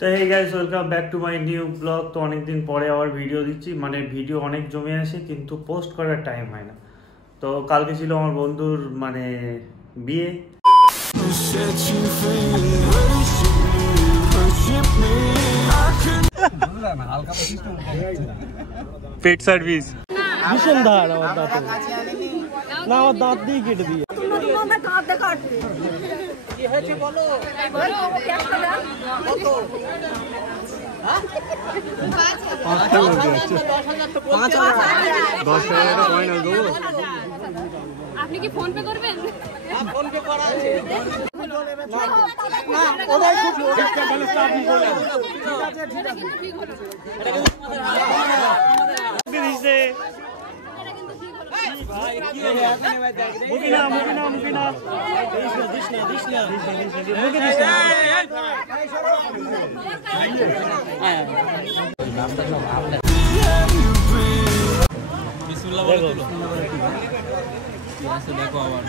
তো hey guys, welcome back to my new blog. তো অনেকদিন পরে আবার ভিডিও দিচ্ছি, মানে ভিডিও অনেক জমে আসে কিন্তু পোস্ট করার টাইম হয় না। তো কালকে ছিল আমার বন্ধুর মানে বিয়ে। পেট সার্ভিস ভীষণ ধার আমার দাঁতে, না আমার দাঁত দিয়ে কেটে দিয়ে আপনি কি ফোন পে করবেন? ফোন পে করা আছে। দেখো আবার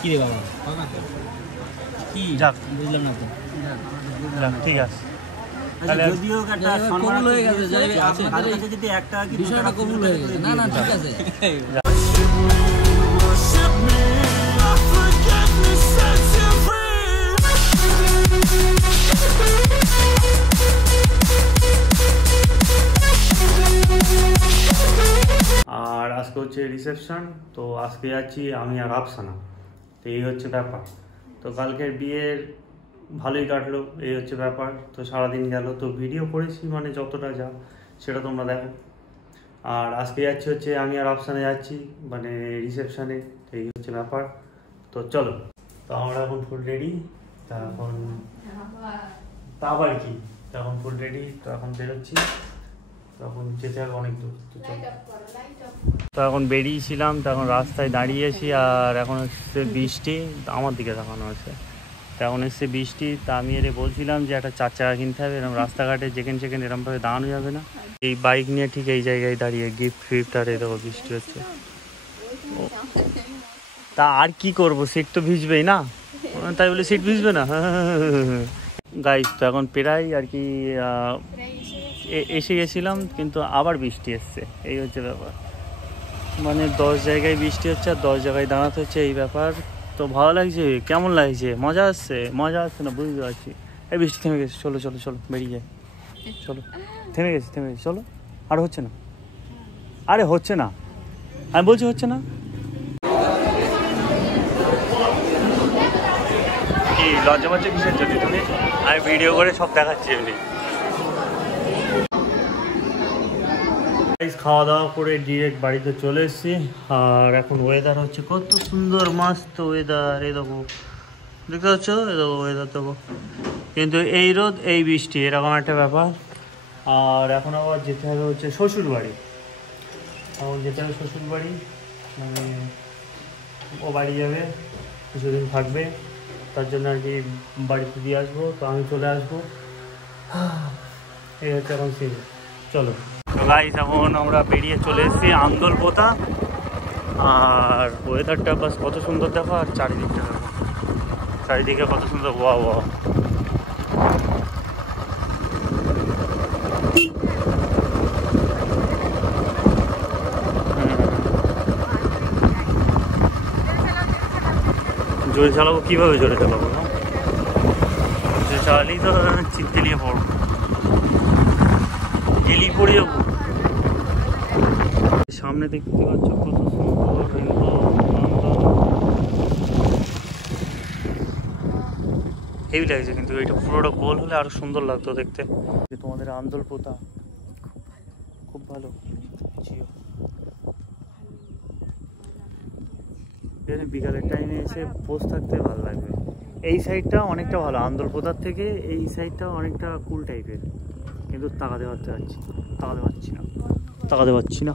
কি রে বাবা কি যাক বুঝলাম না তো। ঠিক আছে, যদিও একটা কবুল হয়ে গেছে, আপনাদের যদি একটা কি বিষয়টা কবুল হয়ে গেছে। না না ঠিক আছে। আর আজকে হচ্ছে রিসেপশন। তো আজকে যাচ্ছি আমি আর আফসানা। তো এই হচ্ছে ব্যাপার। তো কালকের বিয়ের ভালোই কাটলো, এই হচ্ছে ব্যাপার। তো সারাদিন গেল, তো ভিডিও করেছি মানে যতটা যা সেটা তোমরা দেখো। আর আজকে যাচ্ছি হচ্ছে আমি আর আফসানা যাচ্ছি মানে রিসেপশানে। তো এই হচ্ছে ব্যাপার। তো চলো, তো আমরা এখন ফুল রেডি। তা এখন তা আবার কি, তখন ফুল রেডি। তো এখন বেরোচ্ছি, তখন যেতে হবে অনেক দূর। তো চলো, তো এখন বেরিয়েছিলাম, তো এখন রাস্তায় দাঁড়িয়েছি। আর এখন হচ্ছে বৃষ্টি, আমার দিকে দেখানো আছে। তো এখন এসছে বৃষ্টি। তা আমি এর বলছিলাম যে একটা 4 চাকা কিনতে হবে, এরকম রাস্তাঘাটে যেখানে সেখানে এরকমভাবে দাঁড়ানো যাবে না। এই বাইক নিয়ে ঠিক এই জায়গায় দাঁড়িয়ে গিফট ফিফট আর এই দেখো বৃষ্টি হচ্ছে। তা আর কি করবো, সিট তো ভিজবেই না, তাই বলে সিট ভিজবে না। গাইস, তো এখন প্রায় আর কি এসে গেছিলাম, কিন্তু আবার বৃষ্টি এসছে। এই হচ্ছে ব্যাপার, মানে 10 জায়গায় বৃষ্টি হচ্ছে আর 10 জায়গায় দাঁড়াতে হচ্ছে, এই ব্যাপার। তো ভালো লাগছে, কেমন লাগছে, মজা আসছে না বুঝতে পারছি। এই বৃষ্টি থেমে গেছে, চলো চলো চলো বেরিয়ে যায়, চলো। থেমে গেছে চলো। আর হচ্ছে না, আরে হচ্ছে না, আমি বলছি হচ্ছে না। কি লজ্জা পাচ্ছে কিসের জন্য তুমি? আমি ভিডিও করে সব দেখাচ্ছি এমনি। খাওয়া দাওয়া করে ডিরেক্ট বাড়িতে চলে এসেছি। আর এখন ওয়েদার হচ্ছে কত সুন্দর, মস্ত ওয়েদার। এই দেখো, দেখতে পাচ্ছ, এই দেখো ওয়েদার দেখো। কিন্তু এই রোদ এই বৃষ্টি, এরকম একটা ব্যাপার। আর এখন আবার যেতে হবে হচ্ছে শ্বশুর বাড়ি। এখন যেতে হবে শ্বশুর বাড়ি, মানে ও বাড়ি যাবে, কিছুদিন থাকবে, তার জন্য আর কি বাড়িতে দিয়ে আসবো। তো আমি চলে আসবো, এই হচ্ছে এখন সিন। চলো গাইস, এখন আমরা বেরিয়ে চলে এসেছি আন্দলপোতা। আর ওয়েদারটা বাস কত সুন্দর দেখো, আর চারিদিকে কত সুন্দর। ওয়া ওয়া, জোরে চালাবো, কীভাবে জোরে চালাবো? জোরে চালালেই তো চিৎকেলিয়ে পড়বো, গেলি পড়ে যাবো। সামনে দেখতে পাচ্ছ কত সুন্দর হেভি লাগছে, কিন্তু এটা পুরোটা গোল হলে আরো সুন্দর লাগতো দেখতে। তোমাদের আন্দলপোতা খুব ভালো, বিকালের টাইমে এসে বসে থাকতে ভালো লাগবে। এই সাইডটা অনেকটা ভালো আন্দলপোতার থেকে, এই সাইডটা অনেকটা কুল টাইপের, কিন্তু তাকাতে পারছি না।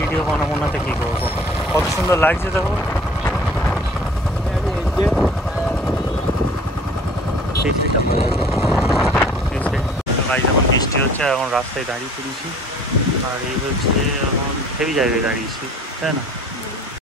ভিডিও বানাবো না তো কি করবো, কত সুন্দর লাগছে দেখো। গাইজ এখন বৃষ্টি হচ্ছে, এখন রাস্তায় দাঁড়িয়ে পড়েছি। আর এই হচ্ছে এখন হেভি জায়গায় দাঁড়িয়েছি, তাই না?